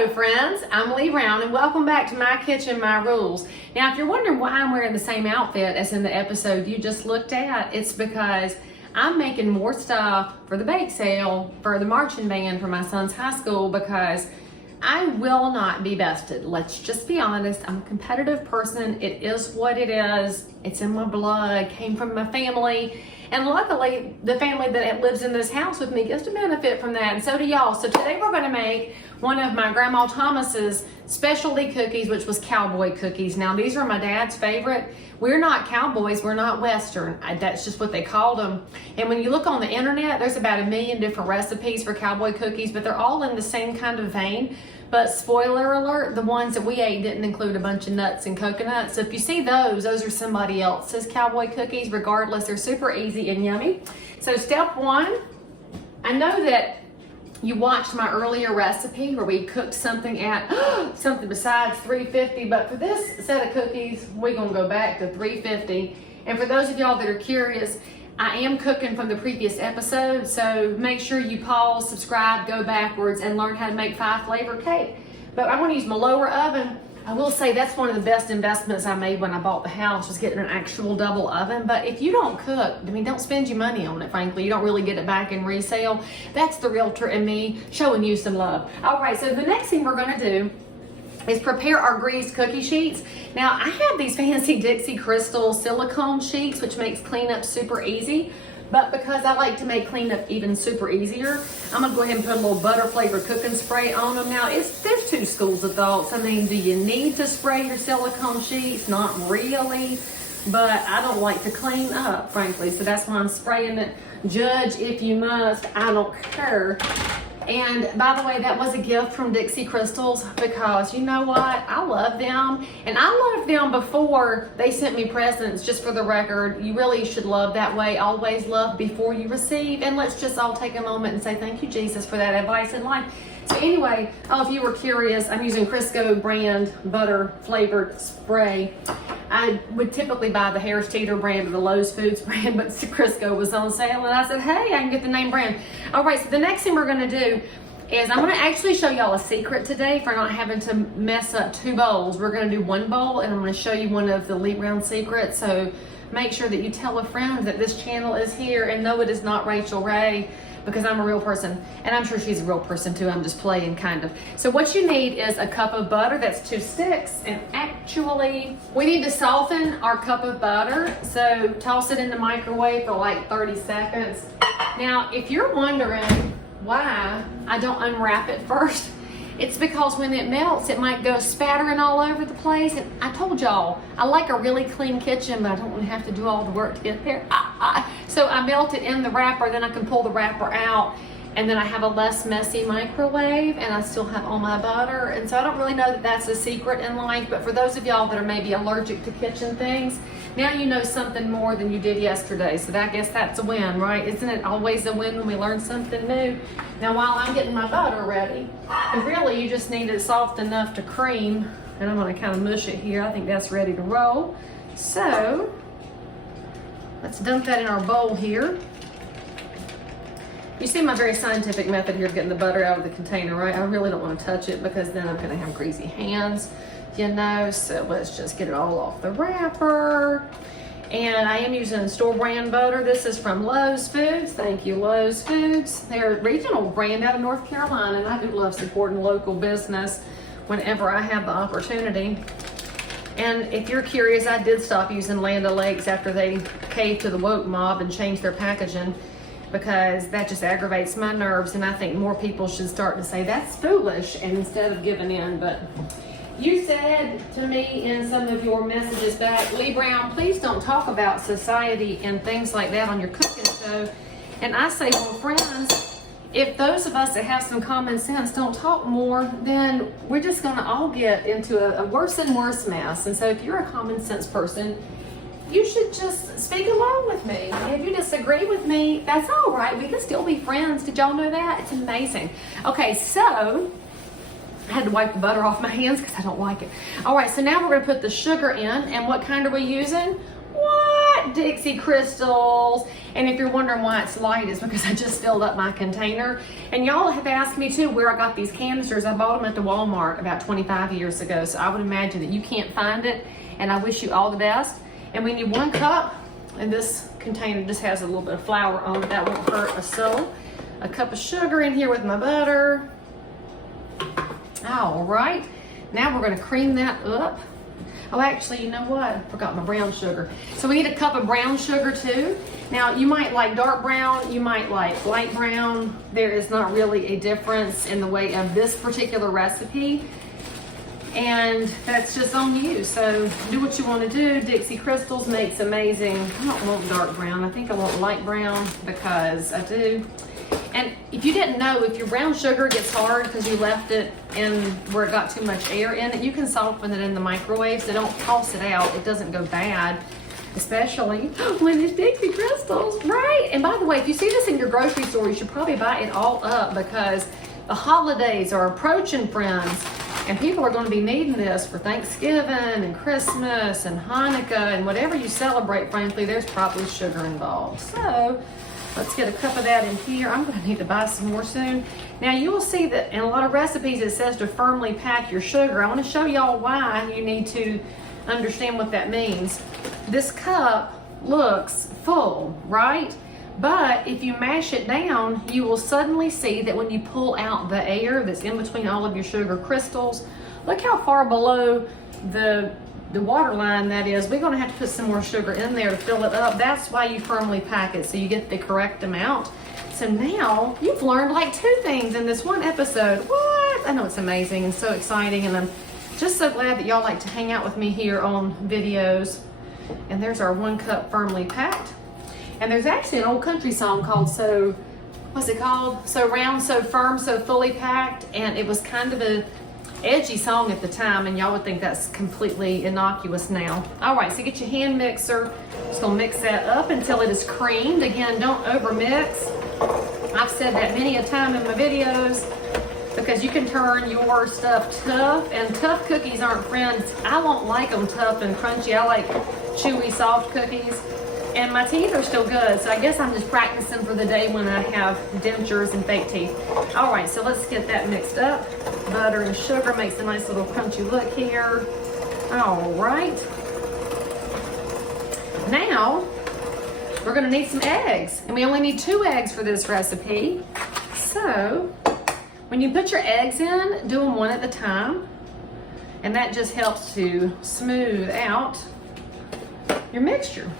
Hello friends, I'm Lee Brown and welcome back to My Kitchen, My Rules. Now if you're wondering why I'm wearing the same outfit as in the episode you just looked at, it's because I'm making more stuff for the bake sale for the marching band for my son's high school because I will not be bested. Let's just be honest, I'm a competitive person. It is what it is. It's in my blood, came from my family. And luckily, the family that lives in this house with me gets to benefit from that, and so do y'all. So today we're gonna make one of my Grandma Thomas's specialty cookies, which was cowboy cookies. Now these are my dad's favorite. We're not cowboys, we're not Western. That's just what they called them. And when you look on the internet, there's about 1 million different recipes for cowboy cookies, but they're all in the same kind of vein. But spoiler alert, the ones that we ate didn't include a bunch of nuts and coconuts. So if you see those are somebody else's cowboy cookies. Regardless, they're super easy and yummy. So step one, I know that you watched my earlier recipe where we cooked something at something besides 350, but for this set of cookies, we're gonna go back to 350. And for those of y'all that are curious, I am cooking from the previous episode, so make sure you pause, subscribe, go backwards, and learn how to make 5-flavor cake. But I'm gonna use my lower oven. I will say that's one of the best investments I made when I bought the house, was getting an actual double oven. But if you don't cook, I mean, don't spend your money on it, frankly. You don't really get it back in resale. That's the realtor in me showing you some love. All right, so the next thing we're gonna do is prepare our greased cookie sheets. Now, I have these fancy Dixie Crystals silicone sheets, which makes cleanup super easy. But because I like to make cleanup even super easier, I'm gonna go ahead and put a little butter flavored cooking spray on them. Now, there's two schools of thoughts. I mean, do you need to spray your silicone sheets? Not really, but I don't like to clean up, frankly. So that's why I'm spraying it. Judge if you must, I don't care. And by the way, that was a gift from Dixie Crystals because you know what? I love them. And I loved them before they sent me presents, just for the record. You really should love that way. Always love before you receive. And let's just all take a moment and say thank you, Jesus, for that advice in life. So anyway, if you were curious, I'm using Crisco brand butter flavored spray. I would typically buy the Harris Teeter brand or the Lowe's Foods brand, but Crisco was on sale and I said, hey, I can get the name brand. All right, so the next thing we're gonna do is I'm gonna actually show y'all a secret today for not having to mess up 2 bowls. We're gonna do 1 bowl and I'm gonna show you one of the Lee Brown secrets. So make sure that you tell a friend that this channel is here, and no, it is not Rachel Ray, because I'm a real person, and I'm sure she's a real person too. I'm just playing, kind of. So what you need is a cup of butter. That's 2 sticks, and actually we need to soften our cup of butter, so toss it in the microwave for like 30 seconds. Now if you're wondering why I don't unwrap it first, it's because when it melts, it might go spattering all over the place. And I told y'all, I like a really clean kitchen, but I don't want to have to do all the work to get there. So I melt it in the wrapper, then I can pull the wrapper out, and then I have a less messy microwave, and I still have all my butter. And so I don't really know that that's a secret in life, but for those of y'all that are maybe allergic to kitchen things, now you know something more than you did yesterday. So I guess that's a win, right? Isn't it always a win when we learn something new? Now while I'm getting my butter ready, and really you just need it soft enough to cream, and I'm gonna kind of mush it here. I think that's ready to roll. So let's dump that in our bowl here. You see my very scientific method here of getting the butter out of the container, right? I really don't want to touch it because then I'm gonna have greasy hands, you know. So let's just get it all off the wrapper. And I am using store brand butter. This is from Lowe's Foods. Thank you, Lowe's Foods. They're a regional brand out of North Carolina, and I do love supporting local business whenever I have the opportunity. And if you're curious, I did stop using Land O'Lakes after they caved to the woke mob and changed their packaging, because that just aggravates my nerves, and I think more people should start to say that's foolish and instead of giving in. But you said to me in some of your messages back, Lee Brown, please don't talk about society and things like that on your cooking show. And I say, well, friends, if those of us that have some common sense don't talk more, then we're just gonna all get into a worse and worse mess. And so if you're a common sense person, you should just speak along with me. If you disagree with me, that's all right. We can still be friends. Did y'all know that? It's amazing. Okay, so I had to wipe the butter off my hands because I don't like it. All right, so now we're gonna put the sugar in, and what kind are we using? What? that, Dixie Crystals? And if you're wondering why it's light, it's because I just filled up my container. And y'all have asked me too where I got these canisters. I bought them at the Walmart about 25 years ago, so I would imagine that you can't find it, and I wish you all the best. And we need 1 cup, and this container just has a little bit of flour on it. That won't hurt a soul. A cup of sugar in here with my butter. All right, now we're gonna cream that up. Oh, actually, you know what? I forgot my brown sugar. So we need a cup of brown sugar too. Now, you might like dark brown, you might like light brown. There is not really a difference in the way of this particular recipe. And that's just on you. So do what you want to do. Dixie Crystals makes amazing. I don't want dark brown. I think I want light brown because I do. And if you didn't know, if your brown sugar gets hard because you left it in where it got too much air in it, you can soften it in the microwave, so don't toss it out. It doesn't go bad, especially when it's Dixie Crystals, right? And by the way, if you see this in your grocery store, you should probably buy it all up because the holidays are approaching, friends. And people are going to be needing this for Thanksgiving and Christmas and Hanukkah and whatever you celebrate, frankly, there's probably sugar involved. So let's get a cup of that in here. I'm going to need to buy some more soon. Now you will see that in a lot of recipes it says to firmly pack your sugar. I want to show y'all why you need to understand what that means. This cup looks full, right? But if you mash it down, you will suddenly see that when you pull out the air that's in between all of your sugar crystals, look how far below the water line that is. We're going to have to put some more sugar in there to fill it up. That's why you firmly pack it, so you get the correct amount. So now you've learned like 2 things in this one episode. What? I know, it's amazing and so exciting, and I'm just so glad that y'all like to hang out with me here on videos. And there's our 1 cup firmly packed. And there's actually an old country song called what's it called? So Round, So Firm, So Fully Packed. And it was kind of a edgy song at the time, and y'all would think that's completely innocuous now. All right, so get your hand mixer. Just gonna mix that up until it is creamed. Again, don't overmix. I've said that many a time in my videos because you can turn your stuff tough, and tough cookies aren't friends. I won't like them tough and crunchy. I like chewy, soft cookies. And my teeth are still good, so I guess I'm just practicing for the day when I have dentures and fake teeth. All right, so let's get that mixed up. Butter and sugar makes a nice little crunchy look here. All right. Now, we're gonna need some eggs, and we only need 2 eggs for this recipe. So, when you put your eggs in, do them 1 at a time, and that just helps to smooth out your mixture.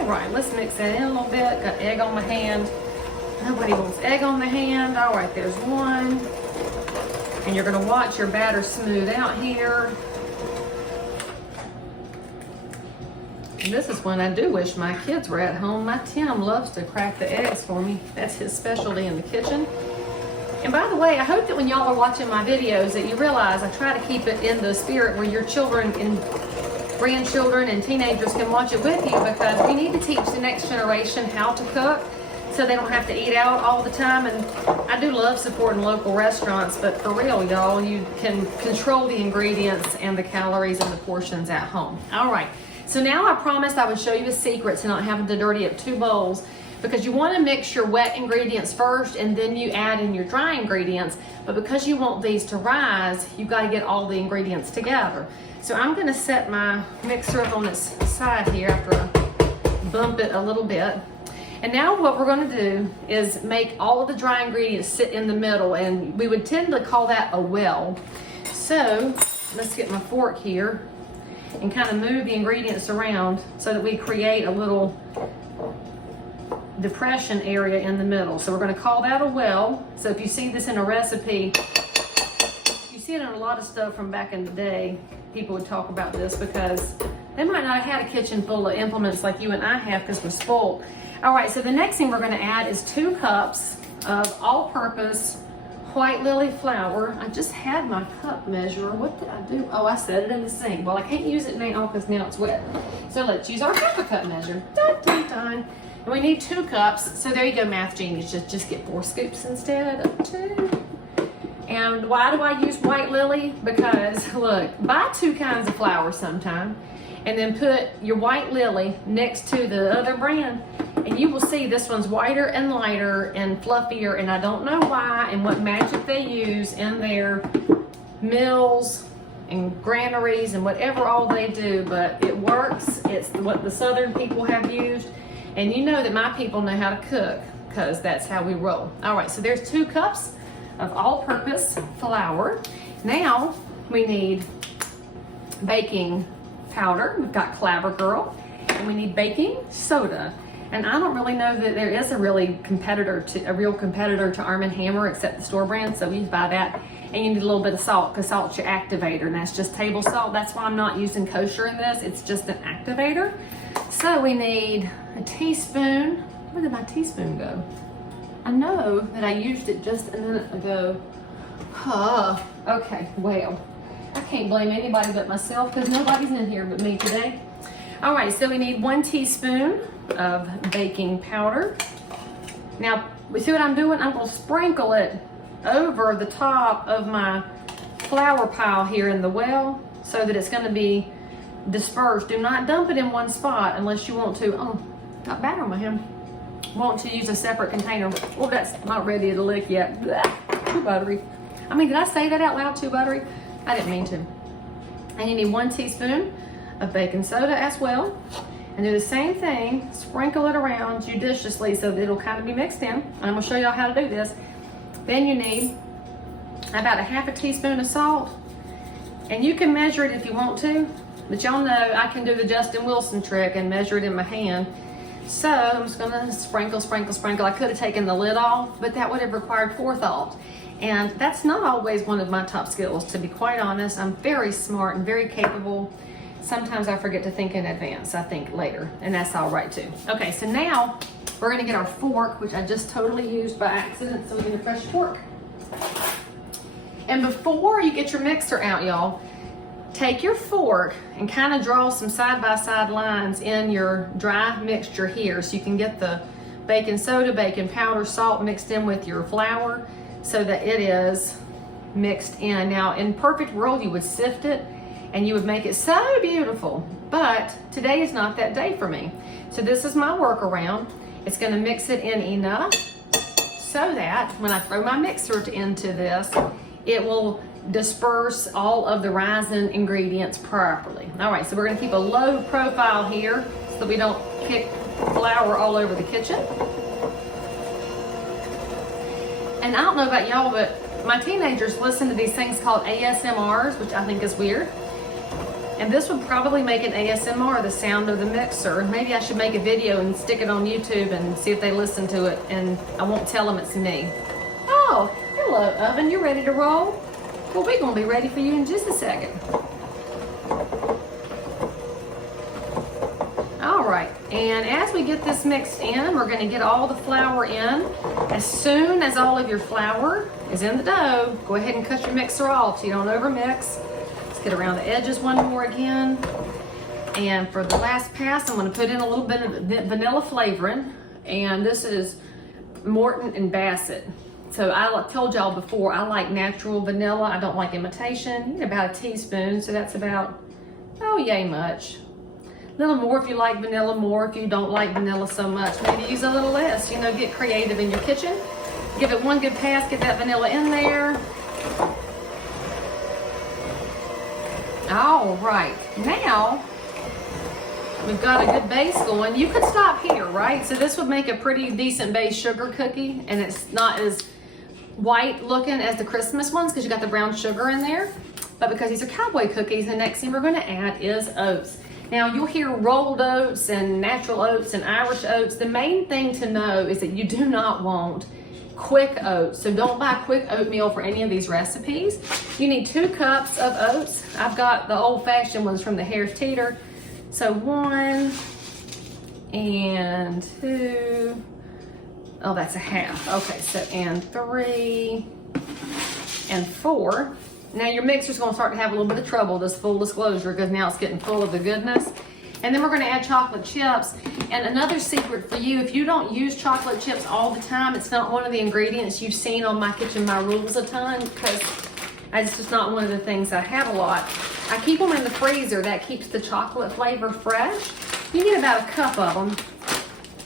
All right, let's mix that in a little bit. Got egg on my hand. Nobody wants egg on the hand. All right, there's 1. And you're gonna watch your batter smooth out here. And this is when I do wish my kids were at home. My Tim loves to crack the eggs for me. That's his specialty in the kitchen. And by the way, I hope that when y'all are watching my videos that you realize I try to keep it in the spirit where your children and grandchildren and teenagers can watch it with you, because we need to teach the next generation how to cook so they don't have to eat out all the time. And I do love supporting local restaurants, but for real, y'all, you can control the ingredients and the calories and the portions at home. All right, so now I promised I would show you a secret to not having to dirty up 2 bowls, because you want to mix your wet ingredients first and then you add in your dry ingredients. But because you want these to rise, you've got to get all the ingredients together. So I'm going to set my mixer up on its side here after I bump it a little bit. And now what we're going to do is make all of the dry ingredients sit in the middle, and we would tend to call that a well. So let's get my fork here and kind of move the ingredients around so that we create a little depression area in the middle. So we're going to call that a well. So if you see this in a recipe, you see it in a lot of stuff from back in the day. People would talk about this because they might not have had a kitchen full of implements like you and I have because we're spoiled. All right, so the next thing we're going to add is 2 cups of all-purpose white lily flour. I just had my cup measure. What did I do? Oh, I set it in the sink. Well, I can't use it now because now it's wet. So let's use our cup measure. Dun, dun, dun. And we need 2 cups. So there you go, math genius. Just get 4 scoops instead of 2. And why do I use white lily? Because look, buy 2 kinds of flour sometime. and then put your white lily next to the other brand, and you will see this one's whiter and lighter and fluffier, and I don't know why and what magic they use in their mills and granaries and whatever all they do, but it works. It's what the southern people have used, and you know that my people know how to cook because that's how we roll. All right, so there's 2 cups of all-purpose flour. Now we need baking powder. We've got Clabber Girl, and we need baking soda. And I don't really know that there is a real competitor to Arm & Hammer except the store brand, so we buy that. And you need a little bit of salt, because salt's your activator, and that's just table salt. That's why I'm not using kosher in this. It's just an activator. So we need a teaspoon. Where did my teaspoon go? I know that I used it just a minute ago. Okay, well, I can't blame anybody but myself because nobody's in here but me today. All right, so we need 1 teaspoon of baking powder. Now, we see what I'm doing? I'm gonna sprinkle it over the top of my flour pile here in the well so that it's gonna be dispersed. Do not dump it in one spot unless you want to, got batter on my hand. Want to use a separate container. Well, that's not ready to lick yet. Blah, too buttery. I mean, did I say that out loud, too buttery? I didn't mean to. And you need 1 teaspoon of baking soda as well. And do the same thing, sprinkle it around judiciously so that it'll kind of be mixed in. And I'm gonna show y'all how to do this. Then you need about a ½ teaspoon of salt. And you can measure it if you want to, but y'all know I can do the Justin Wilson trick and measure it in my hand. So I'm just gonna sprinkle, sprinkle, sprinkle. I could have taken the lid off, but that would have required forethought. And that's not always one of my top skills, to be quite honest. I'm very smart and very capable. Sometimes I forget to think in advance. I think later, and that's all right too. Okay, so now we're gonna get our fork, which I just totally used by accident, so we need a fresh fork. And before you get your mixer out, y'all, take your fork and kind of draw some side-by-side lines in your dry mixture here so you can get the baking soda, baking powder, salt mixed in with your flour so that it is mixed in. Now, in perfect world, you would sift it and you would make it so beautiful, but today is not that day for me. So this is my workaround. It's gonna mix it in enough so that when I throw my mixer into this, it will disperse all of the rising ingredients properly. All right, so we're gonna keep a low profile here so that we don't kick flour all over the kitchen. And I don't know about y'all, but my teenagers listen to these things called ASMRs, which I think is weird. And this would probably make an ASMR, the sound of the mixer. Maybe I should make a video and stick it on YouTube and see if they listen to it, and I won't tell them it's me. Oh, hello oven, you ready to roll? Well, we're gonna be ready for you in just a second. All right, and as we get this mixed in, we're gonna get all the flour in. As soon as all of your flour is in the dough, go ahead and cut your mixer off so you don't overmix. Let's get around the edges one more again. And for the last pass, I'm gonna put in a little bit of vanilla flavoring, and this is Morton and Bassett. So I told y'all before, I like natural vanilla. I don't like imitation. You need about a teaspoon, so that's about, oh, yay much. A little more if you like vanilla, more if you don't like vanilla so much. Maybe use a little less, you know, get creative in your kitchen. Give it one good pass, get that vanilla in there. All right, now we've got a good base going. You could stop here, right? So this would make a pretty decent base sugar cookie, and it's not as white looking as the Christmas ones because you got the brown sugar in there. But because these are cowboy cookies, the next thing we're gonna add is oats. Now you'll hear rolled oats and natural oats and Irish oats. The main thing to know is that you do not want quick oats. So don't buy quick oatmeal for any of these recipes. You need 2 cups of oats. I've got the old-fashioned ones from the Harris Teeter. So 1 and 2. Oh, that's a half. Okay, so and 3 and 4. Now your mixer's gonna start to have a little bit of trouble, this full disclosure, because now it's getting full of the goodness. And then we're gonna add chocolate chips. And another secret for you, if you don't use chocolate chips all the time, it's not one of the ingredients you've seen on My Kitchen, My Rules a ton, because it's just not one of the things I have a lot. I keep them in the freezer. That keeps the chocolate flavor fresh. You get about a cup of them.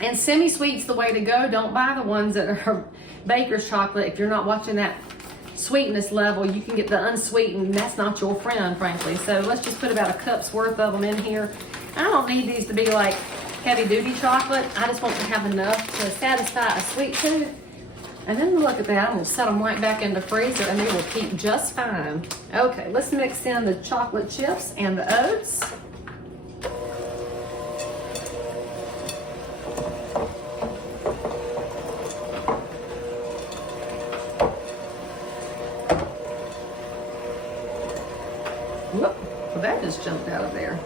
And semi-sweet's the way to go. Don't buy the ones that are baker's chocolate. If you're not watching that sweetness level, you can get the unsweetened. That's not your friend, frankly. So let's just put about a cup's worth of them in here. I don't need these to be like heavy-duty chocolate. I just want to have enough to satisfy a sweet tooth. And then look at that. I'm going to set them right back in the freezer, and they will keep just fine. Okay, let's mix in the chocolate chips and the oats. Whoop, well, that just jumped out of there.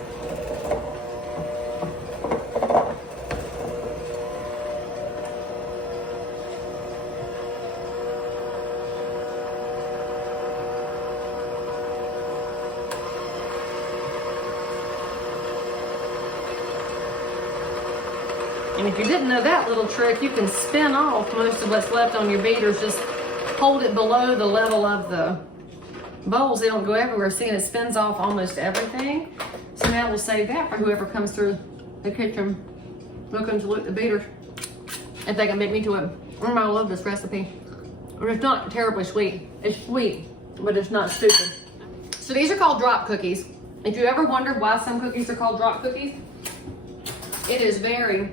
And if you didn't know that little trick, you can spin off most of what's left on your beaters. Just hold it below the level of the bowls. They don't go everywhere. See, and it spins off almost everything. So now we'll save that for whoever comes through the kitchen looking to look at the beaters. If they can make me to it. I love this recipe. It's not terribly sweet. It's sweet, but it's not stupid. So these are called drop cookies. If you ever wondered why some cookies are called drop cookies, it is very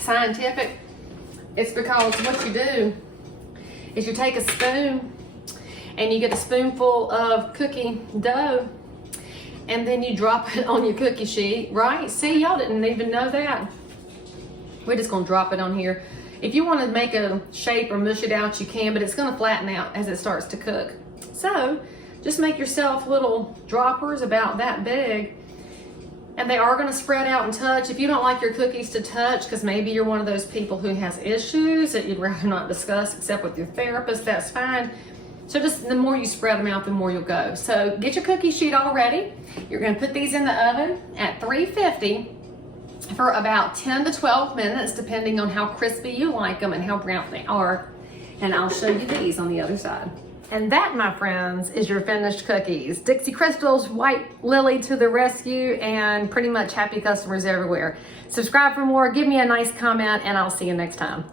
scientific. It's because what you do is you take a spoon and you get a spoonful of cookie dough and then you drop it on your cookie sheet, right? See, y'all didn't even know that. We're just gonna drop it on here. If you want to make a shape or mush it out, you can, but it's gonna flatten out as it starts to cook. So just make yourself little droppers about that big. And they are going to spread out and touch. If you don't like your cookies to touch, because maybe you're one of those people who has issues that you'd rather not discuss except with your therapist, that's fine. So just the more you spread them out, the more you'll go. So get your cookie sheet all ready. You're going to put these in the oven at 350 for about 10 to 12 minutes, depending on how crispy you like them and how brown they are. And I'll show you these on the other side. And that, my friends, is your finished cookies. Dixie Crystals, White Lily to the rescue, and pretty much happy customers everywhere. Subscribe for more, give me a nice comment, and I'll see you next time.